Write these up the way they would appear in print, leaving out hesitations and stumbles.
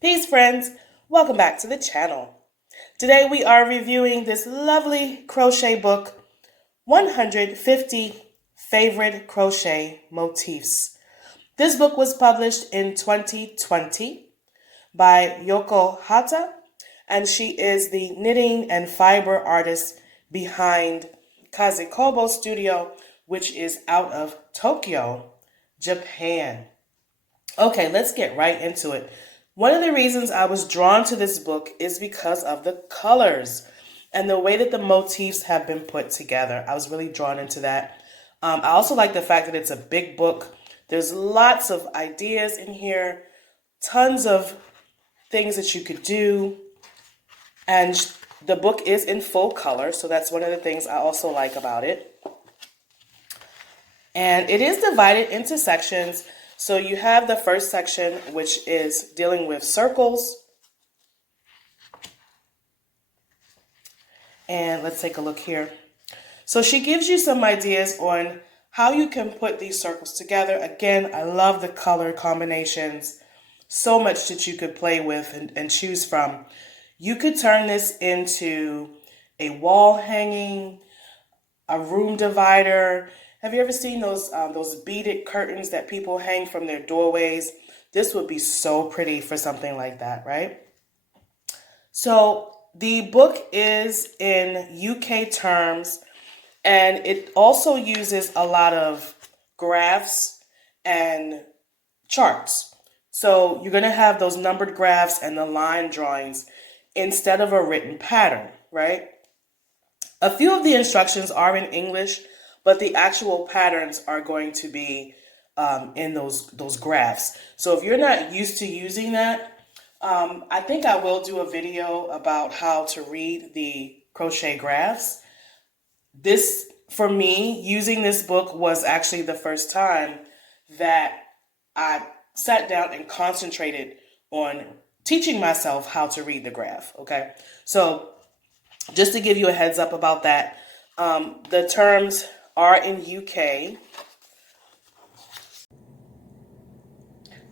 Peace friends, welcome back to the channel. Today we are reviewing this lovely crochet book, 150 Favorite Crochet Motifs. This book was published in 2020 by Yoko Hatta, and she is the knitting and fiber artist behind Kazekobo Studio, which is out of Tokyo, Japan. Okay, let's get right into it. One of the reasons I was drawn to this book is because of the colors and the way that the motifs have been put together. I was really drawn into that. I also like the fact that it's a big book. There's lots of ideas in here, tons of things that you could do. And the book is in full color, so that's one of the things I also like about it. And it is divided into sections. So you have the first section, which is dealing with circles. And let's take a look here. So she gives you some ideas on how you can put these circles together. Again, I love the color combinations. So much that you could play with and choose from. You could turn this into a wall hanging, a room divider. Have you ever seen those beaded curtains that people hang from their doorways? This would be so pretty for something like that, right? So the book is in UK terms, and it also uses a lot of graphs and charts. So you're going to have those numbered graphs and the line drawings instead of a written pattern, right? A few of the instructions are in English, but the actual patterns are going to be in those graphs. So if you're not used to using that, I think I will do a video about how to read the crochet graphs. This, for me, using this book was actually the first time that I sat down and concentrated on teaching myself how to read the graph, okay? So just to give you a heads up about that, the terms are in UK.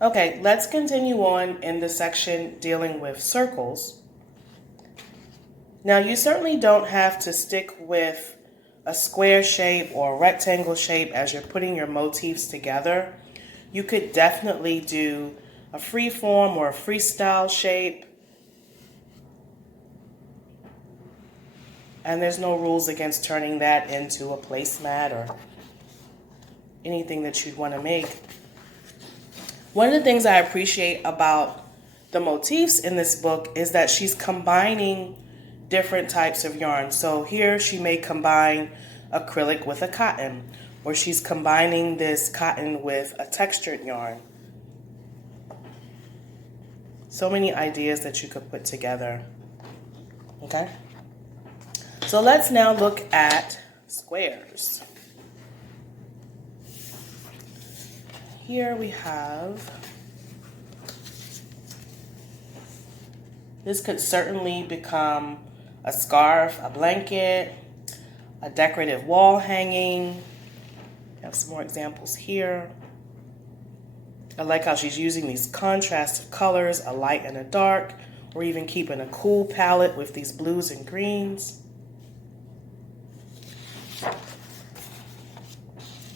Okay, let's continue on in the section dealing with circles. Now, you certainly don't have to stick with a square shape or a rectangle shape as you're putting your motifs together. You could definitely do a free form or a freestyle shape. And there's no rules against turning that into a placemat or anything that you'd want to make. One of the things I appreciate about the motifs in this book is that she's combining different types of yarn. So here she may combine acrylic with a cotton, or she's combining this cotton with a textured yarn. So many ideas that you could put together. Okay? So let's now look at squares. Here we have, this could certainly become a scarf, a blanket, a decorative wall hanging. I have some more examples here. I like how she's using these contrasted colors, a light and a dark, or even keeping a cool palette with these blues and greens.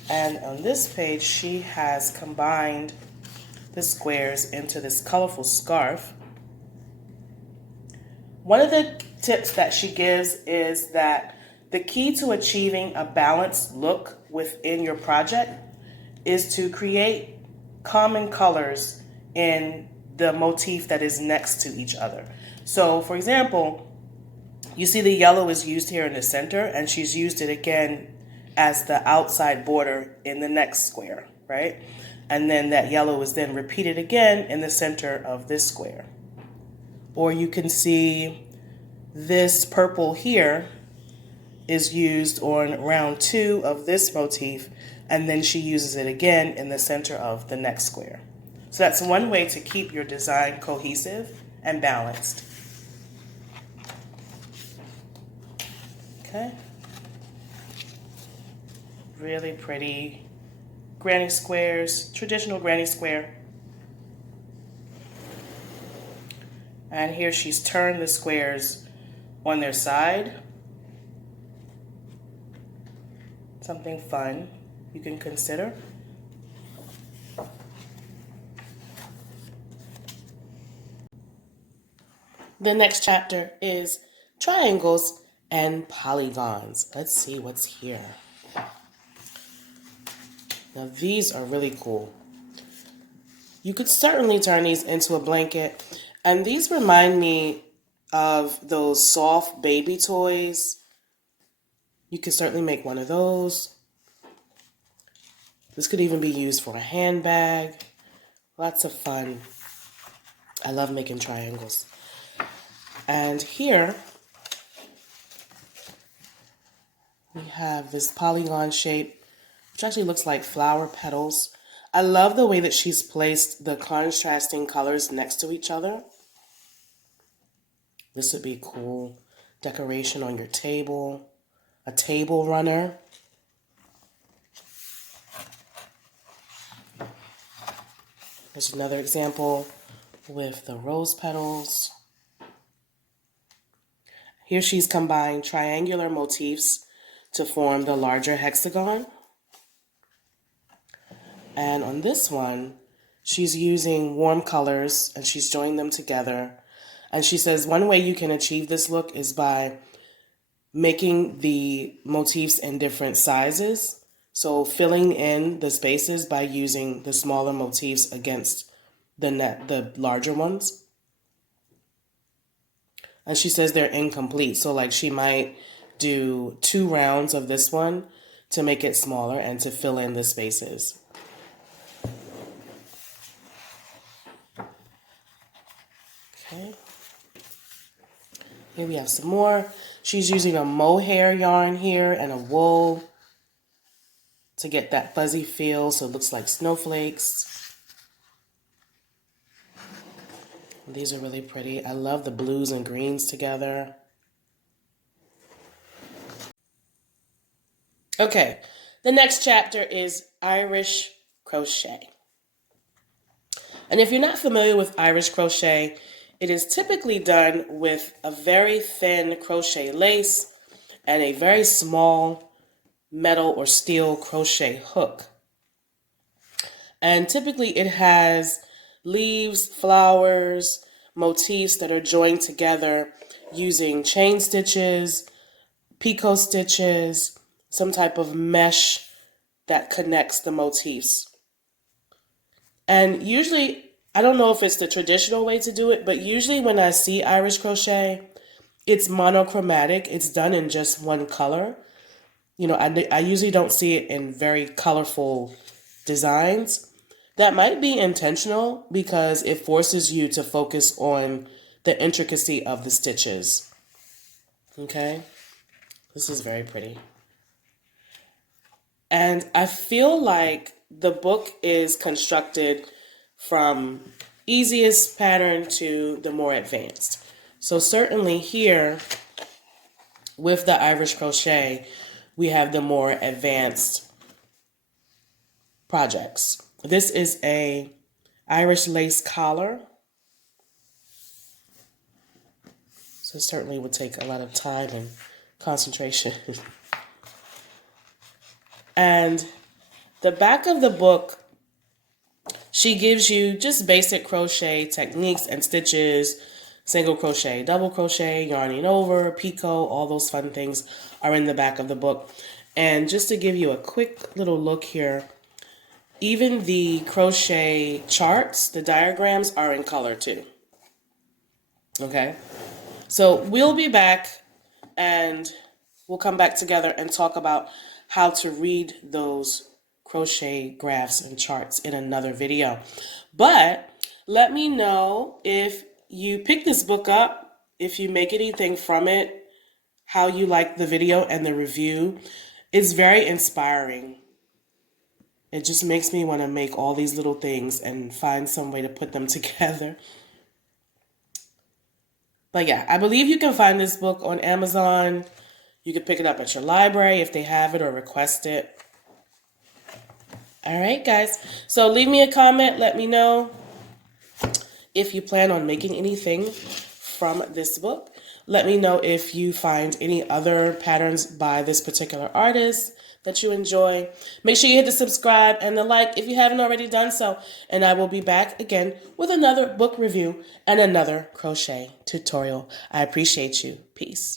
And on this page, she has combined the squares into this colorful scarf. One of the tips that she gives is that the key to achieving a balanced look within your project is to create common colors in the motif that is next to each other. So, for example, you see the yellow is used here in the center, and she's used it again as the outside border in the next square, right? And then that yellow is then repeated again in the center of this square. Or you can see this purple here is used on round 2 of this motif, and then she uses it again in the center of the next square. So that's one way to keep your design cohesive and balanced. Okay. Really pretty granny squares, traditional granny square. And here she's turned the squares on their side. Something fun you can consider. The next chapter is triangles and polygons. Let's see what's here. Now these are really cool. You could certainly turn these into a blanket. And these remind me of those soft baby toys. You could certainly make one of those. This could even be used for a handbag. Lots of fun. I love making triangles. And here we have this polygon shape, which actually looks like flower petals. I love the way that she's placed the contrasting colors next to each other. This would be cool decoration on your table, a table runner. There's another example with the rose petals. Here she's combined triangular motifs to form the larger hexagon. And on this one, she's using warm colors and she's joined them together. And she says one way you can achieve this look is by making the motifs in different sizes. So filling in the spaces by using the smaller motifs against the larger ones. And she says they're incomplete. So like she might do 2 rounds of this one to make it smaller and to fill in the spaces. Okay. Here we have some more. She's using a mohair yarn here and a wool to get that fuzzy feel so it looks like snowflakes. These are really pretty. I love the blues and greens together. Okay, the next chapter is Irish crochet. And if you're not familiar with Irish crochet, it is typically done with a very thin crochet lace and a very small metal or steel crochet hook. And typically it has leaves, flowers, motifs that are joined together using chain stitches, picot stitches, some type of mesh that connects the motifs. And usually, I don't know if it's the traditional way to do it, but usually when I see Irish crochet, it's monochromatic. It's done in just one color. You know, I usually don't see it in very colorful designs. That might be intentional because it forces you to focus on the intricacy of the stitches. Okay, this is very pretty. And I feel like the book is constructed from easiest pattern to the more advanced. So certainly here with the Irish crochet, we have the more advanced projects. This is a Irish lace collar. So it certainly would take a lot of time and concentration. And the back of the book, she gives you just basic crochet techniques and stitches, single crochet, double crochet, yarning over, picot, all those fun things are in the back of the book. And just to give you a quick little look here, even the crochet charts, the diagrams are in color too. Okay, so we'll be back and we'll come back together and talk about how to read those crochet graphs and charts in another video. But let me know if you pick this book up, if you make anything from it, how you like the video and the review. It's very inspiring. It just makes me want to make all these little things and find some way to put them together. But yeah, I believe you can find this book on Amazon. You can pick it up at your library if they have it or request it. All right, guys. So leave me a comment. Let me know if you plan on making anything from this book. Let me know if you find any other patterns by this particular artist that you enjoy. Make sure you hit the subscribe and the like if you haven't already done so. And I will be back again with another book review and another crochet tutorial. I appreciate you. Peace.